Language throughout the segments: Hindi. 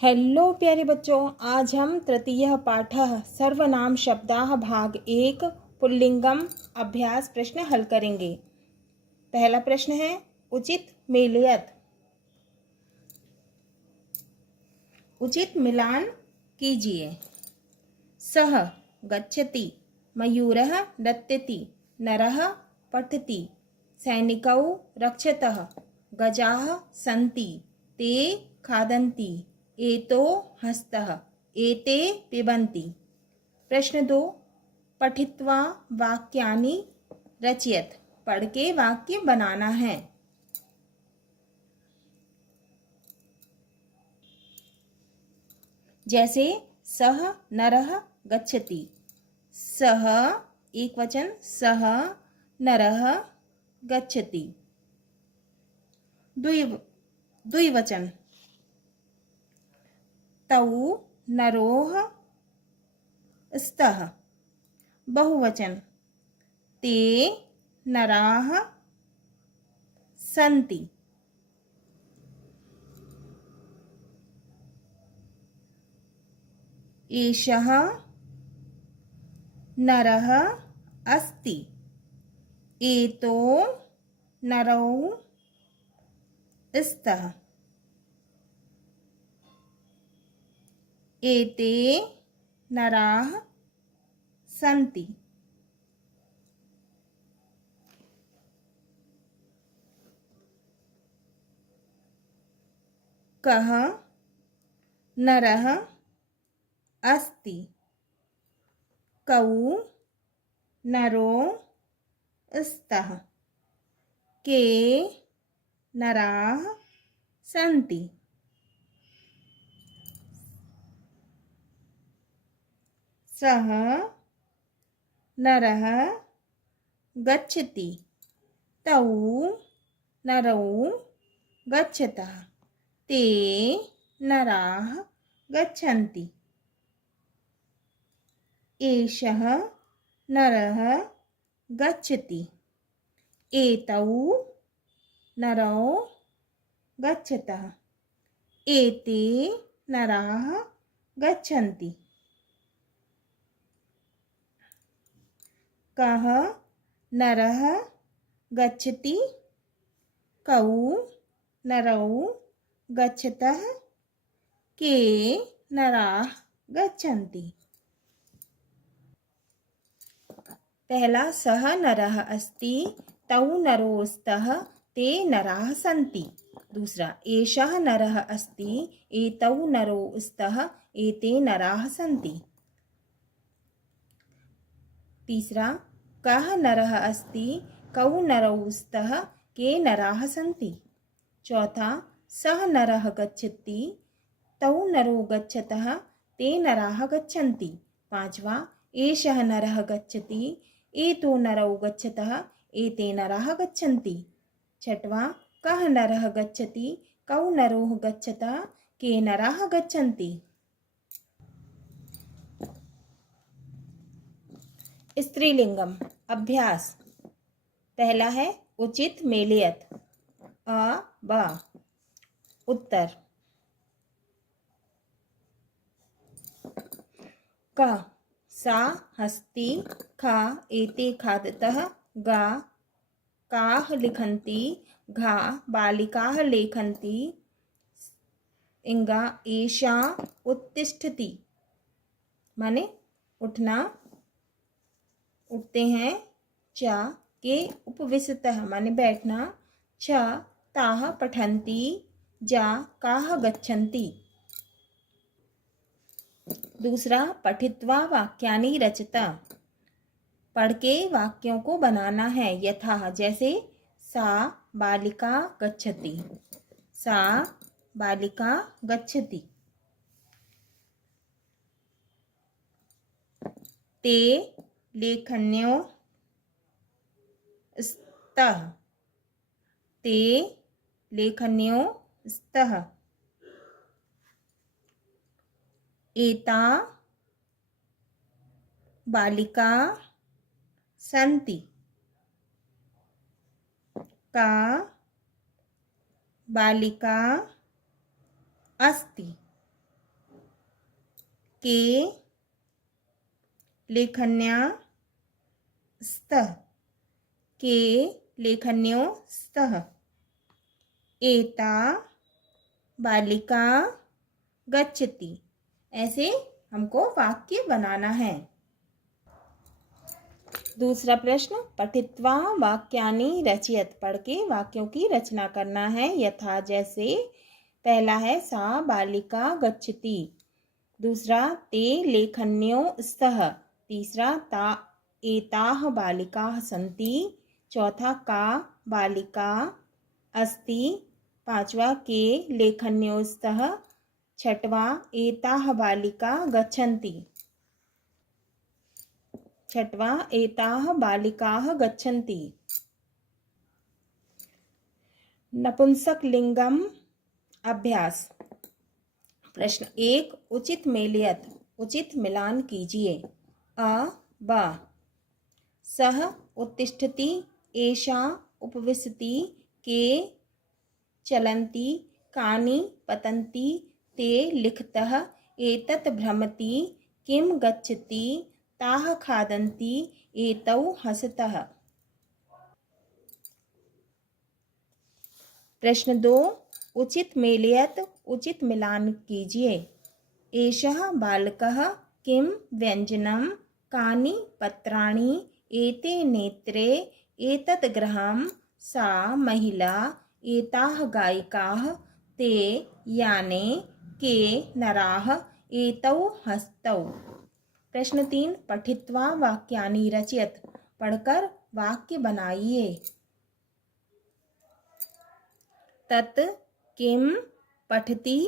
हेलो प्यारे बच्चों, आज हम तृतीय पाठः सर्वनाम शब्दाः भाग 1 पुल्लिंगम अभ्यास प्रश्न हल करेंगे। पहला प्रश्न है उचित मेलयत। उचित मिलान कीजिए। सः गच्छति, मयूरः नृत्यति, नरः पठति, सैनिकौ रक्षतः, गजाः सन्ति, ते खादन्ति, एतो हस्तः, एते पिबन्ति। प्रश्न 2, पठित्वा वाक्यानि रचयत। पढ़ के वाक्य बनाना है। जैसे सः नरः गच्छति। सः एक वचन, सः नरः गच्छति। द्विवचन, तौ नरोः स्तः। बहुवचन, ते नराः सन्ति। एषः नरः अस्ति। एतो नरौ स्तः। एते नराः सन्ति। कः नरः अस्ति। कौ नरो स्तः। के नराः सन्ति। सः नरः गच्छति। तौ नरौ गच्छतः। ते नराः गच्छन्ति। एषः नरः गच्छति। एतौ नरौ गच्छतः। एते नराः गच्छन्ति। कः नरः गच्छति। कौ नरौ गच्छतः। के नराः गच्छन्ति। पहला, सः नरः अस्ति, तौ नरो स्तः, ते नराः सन्ति। दूसरा, एषः नरः अस्ति, एतौ नरो स्तः, एते नराः सन्ति। तीसरा, कः नरः अस्ति, कौ नरौ स्तः, के नराः सन्ति। चौथा, सः नरः गच्छति, तौ नरो गच्छतः, ते नराः गच्छन्ति। पांचवा, एषः नरः गच्छति, एतो नरौ गच्छतः, एते नराः गच्छन्ति। छठवां, कः नरः गच्छति, कौ नरोः गच्छतः, के नराः गच्छन्ति। स्त्रीलिंगम अभ्यास। पहला है उचित मेलयत। अ ब। उत्तर, क सा हस्ति, ख एते खादतः, ग काः लिखन्ति, घा बालिकाः लेखन्ति, इंगा एषा उत्तिष्ठति माने उठना, उठते हैं। च के उपविशतः माने बैठना। छ ताः पठन्ति, जा काः गच्छन्ति। दूसरा, पठित्वा वाक्यानि रचत। पढ़ के वाक्यों को बनाना है। यथा जैसे सा बालिका गच्छति। सा बालिका गच्छति। ते लेखन्यो स्तः। ते लेखन्यो स्तः। एता बालिका सन्ति। का बालिका अस्ति। के लेखन्या स्तः, के लेखन्यो स्तः। एता बालिका गच्छति। ऐसे हमको वाक्य बनाना है। दूसरा प्रश्न, पठित्वा वाक्यानि रचयत। पढ़ के वाक्यों की रचना करना है यथा जैसे। पहला है सा बालिका गच्छति। दूसरा ते लेखन्यो स्तः। तीसरा ता एताः बालिकाः सन्ति। चौथा का बालिका अस्ति। पांचवा के लेखन्यो स्तः। छठवा एताः बालिका गच्छन्ति। छठवा एताः बालिकाः गच्छन्ति। नपुंसकलिंगम अभ्यास। प्रश्न 1, उचित मेलियत, उचित मिलान कीजिए। अ ब, सः उत्तिष्ठति, एषा उपविशति, के चलन्ति, कानि पतन्ति, ते लिखतः, एतत् भ्रमति, किं गच्छति, ताः खादन्ति, एतौ हसतः। प्रश्न 2, उचित मेलियत, उचित मिलान कीजिए। एषः बालकः, किं व्यञ्जनं, कानि पत्राणि, एते नेत्रे, एतत् गृहं, सा महिला, एताः गायिकाः, ते याने, के नराः, एतौ हस्तौ। प्रश्न 3, पठित्वा वाक्यानि रचयत। पढ़कर वाक्य बनाइए। तत् किं पठति,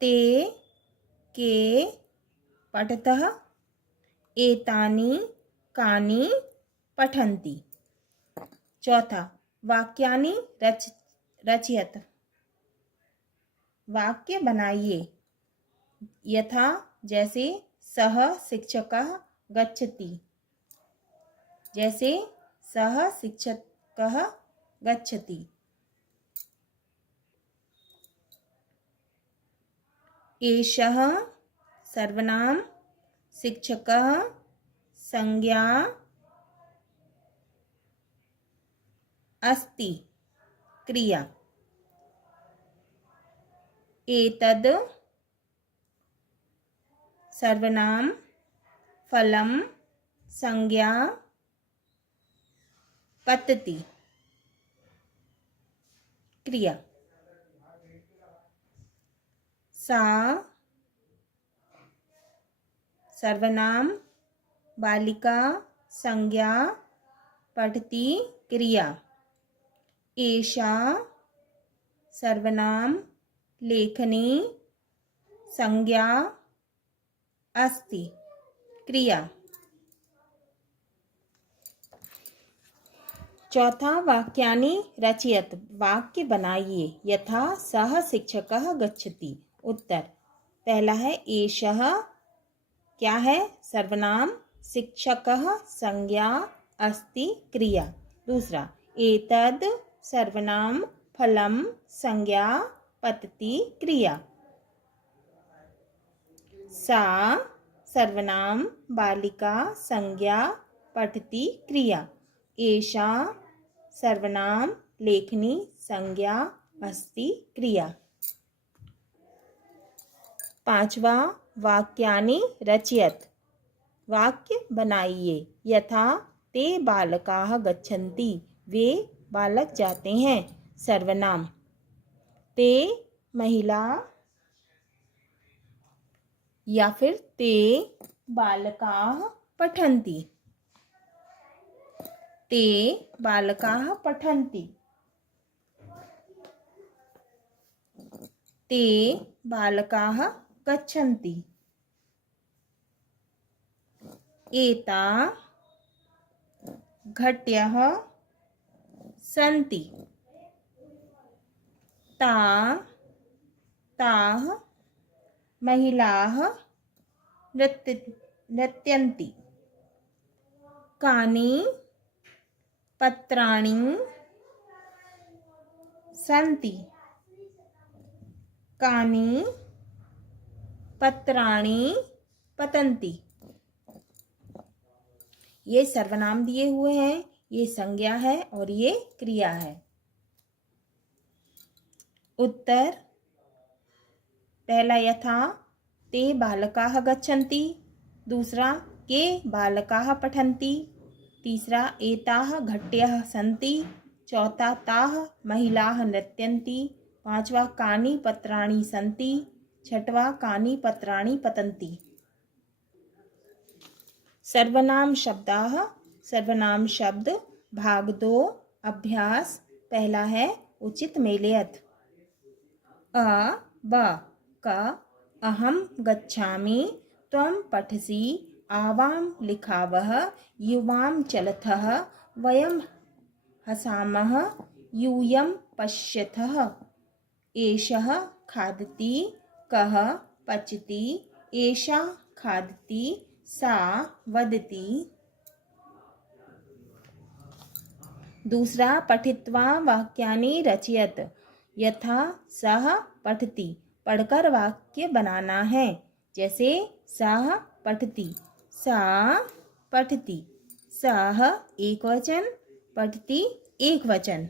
ते के पठतः, एतानि कानि पठन्ति। चौथा, वाक्यानि रचयत। वाक्य बनाइए यथा जैसे सः शिक्षकः गच्छति। जैसे सः शिक्षकः गच्छति। एषः सर्वनाम, शिक्षकः संज्ञा, अस्ति क्रिया। एतद् सर्वनाम, फलं संज्ञा, पद्धति क्रिया। सा सर्वनाम, बालिका संज्ञा, पठति क्रिया। एषा सर्वनाम, लेखनी संज्ञा, अस्ति क्रिया। चौथा, वाक्यानि रचयत। वाक्य बनाइए यथा सः शिक्षकः गच्छति। उत्तर, पहला है एषः, क्या है, सर्वनाम, शिक्षकः संज्ञा, अस्ति क्रिया। दूसरा, एतद् सर्वनाम, फलं संज्ञा, पद्धति क्रिया। सा सर्वनाम, बालिका संज्ञा, पठति क्रिया। एषा सर्वनाम, लेखनी संज्ञा, अस्ति क्रिया। पांचवा, वाक्यानि रचयत। वाक्य बनाइए यथा ते बालकाः गच्छन्ति। वे बालक जाते हैं। सर्वनाम, ते महिला, या फिर ते बालकाः पठन्ति। ते बालकाः पठन्ति। ते बालकाः गच्छन्ति। एता घट्यः सन्ति। ताः महिलाः नृत्यन्ति। कानि पत्राणि सन्ति। कानि पत्राणि पतन्ति। ये सर्वनाम दिए हुए हैं, ये संज्ञा है और ये क्रिया है। उत्तर पहला यथा ते बालकाः गच्छन्ति, दूसरा के बालकाः पठन्ति, तीसरा एताः घट्यः सन्ति, चौथा ताः महिलाः नृत्यन्ति, पांचवा कानि पत्राणि सन्ति, छठवा कानि पत्राणि पतन्ति। सर्वनाम शब्दाः। सर्वनाम शब्द भाग 2 अभ्यास। पहला है उचित मेलयत्। अ ब क अहम गच्छामि, त्वं पठसि, आवां लिखावः, युवां चलथः, वयं हसामः, यूयं पश्यथः, एषः खादति, कः पचति, एषा खादति, सा वदति। दूसरा पठित्वा वाक्यानि रचयत। यथा सः पठति, पढ़कर वाक्य बनाना है। जैसे सः पठति, सा पठति, सः एक वचन, पठति एक वचन।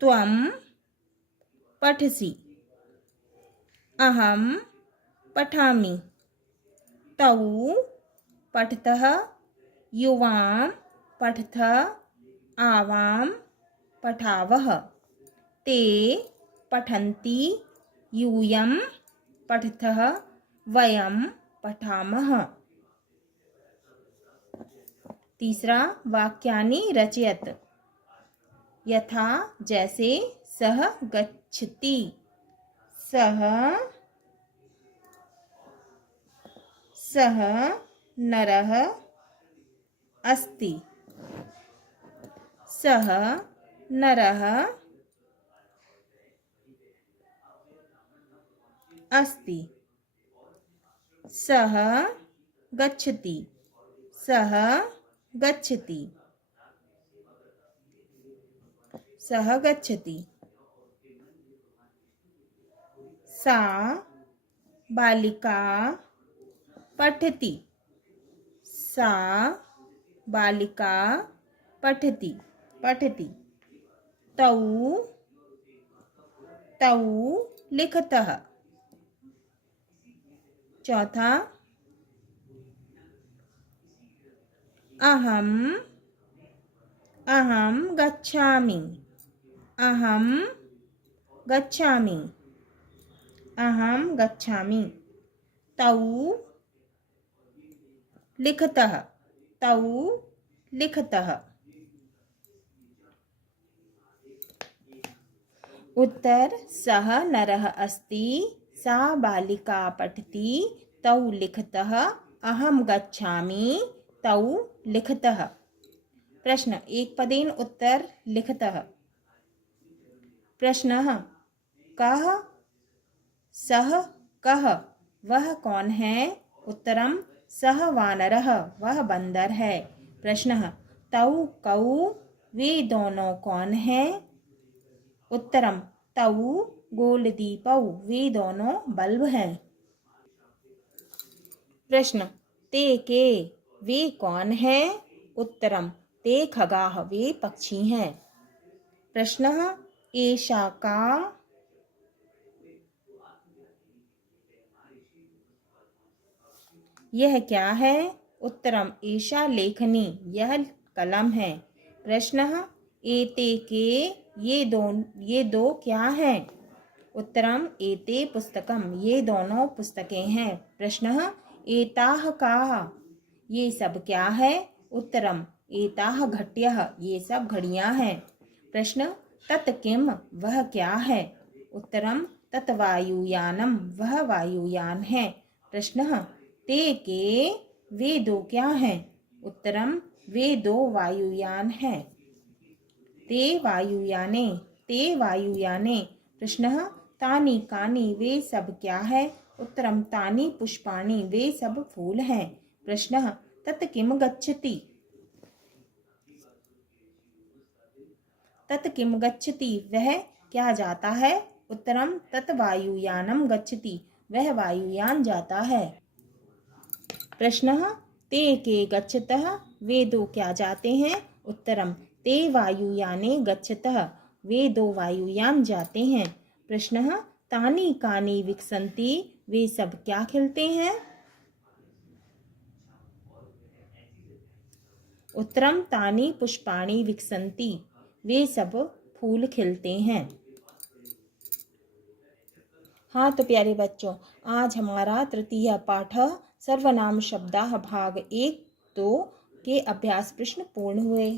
त्वं पठसि, अहम पठामि, तौ पठतः, युवां पठतः, आवां पठावः, ते पठन्ति, यूयं पठतः, वयं पठामः। तीसरा वाक्यानि रचयत। यथा जैसे सः गच्छति, सः नरः अस्ति, सः नरः अस्ति, सः गच्छति, सः गच्छति, सः गच्छति। सा बालिका पठति, सा बालिका पठति, तौ लिखतः। चौथा अहम गच्छामि, अहम गच्छामि, तौ लिखतः, उत्तर सः नरः अस्ति, सा बालिका पठति, तौ लिखतः, अहम गच्छामि, तौ लिखतः। प्रश्न एक पदेन उत्तर लिखतः। प्रश्नः कः सः कः वह कौन है? उत्तरम सः वानरः वह बंदर है। प्रश्नः तौ कौ वे दोनों कौन हैं? उत्तरम तौ गोलदीपौ वे दोनों बल्ब हैं। प्रश्न ते के वे कौन हैं? उत्तरम ते खगाः वे पक्षी हैं। प्रश्नः एषा का यह क्या है? उत्तरम एषा लेखनी यह कलम है। प्रश्नः एते के ये दो क्या हैं? उत्तरम एते पुस्तकम ये दोनों पुस्तकें हैं। प्रश्नः एताः काः ये सब क्या है? उत्तरम एताः घट्यः ये सब घड़ियां हैं। प्रश्न तत् किम वह क्या है? उत्तरम तत् वायुयानम वह वायुयान है। प्रश्नः ते के वे दो क्या हैं? उत्तरम वे दो वायुयान हैं। ते वायुयाने। प्रश्नः तानि कानि वे सब क्या है? उत्तरम तानि पुष्पाणि वे सब फूल हैं। प्रश्नः तत् किम गच्छति तत् किम गच्छति, वह क्या जाता है। उत्तरम तत् वायुयानम गच्छति, वह वायुयान जाता है। प्रश्नः ते के गच्छतः, वे दो क्या जाते हैं। उत्तरम ते वायुयाने गच्छतः, वे दो वायुयान जाते हैं। प्रश्नः तानि कानि विकसन्ति, वे सब क्या खिलते हैं। उत्तरम तानि पुष्पाणि विकसन्ति, वे सब फूल खिलते हैं। हाँ तो प्यारे बच्चों, आज हमारा तृतीय पाठ सर्वनाम शब्दाः भाग 1, 2 के अभ्यास प्रश्न पूर्ण हुए।